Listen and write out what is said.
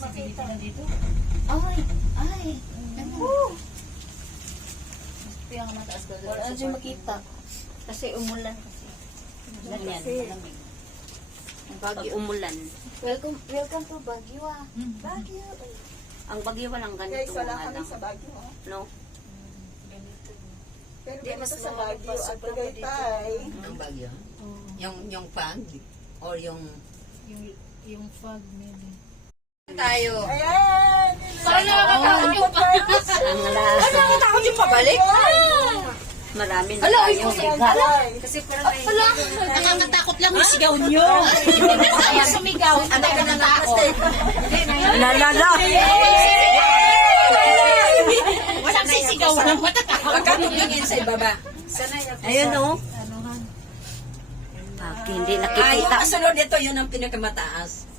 makita dito. Ay, ay. Kaya nga mataas daw. Wala na siya makita. Kasi umulan kasi. Malamig. Pag umulan. Welcome to Baguio ah. Baguio. Ang Baguio walang ganito. Guys, wala nga kami lang. sa Baguio. No? Pero Di, dito mas sa mga Baguio at sobrang Tagaytay. Ang bagyo? Yung fog? Or yung... Yung fog maybe. Tayo. Ayan! Parang nakakatakot yung Paris! Ang lasa. Nakakatakot yung pabalik. Marami na Hala, tayo. Kasi parang ay... Nakakatakot lang yung sigaw niyo. Kaya sumigaw. Ano ka na tao? Lalala. Walang sisigaw ng matatakot. Pagkatugingin sa ibaba. Sanay ako Ayun sa... o. Anuhan. Hindi Yung nakikita. kasunod ito, yun ang pinakamataas.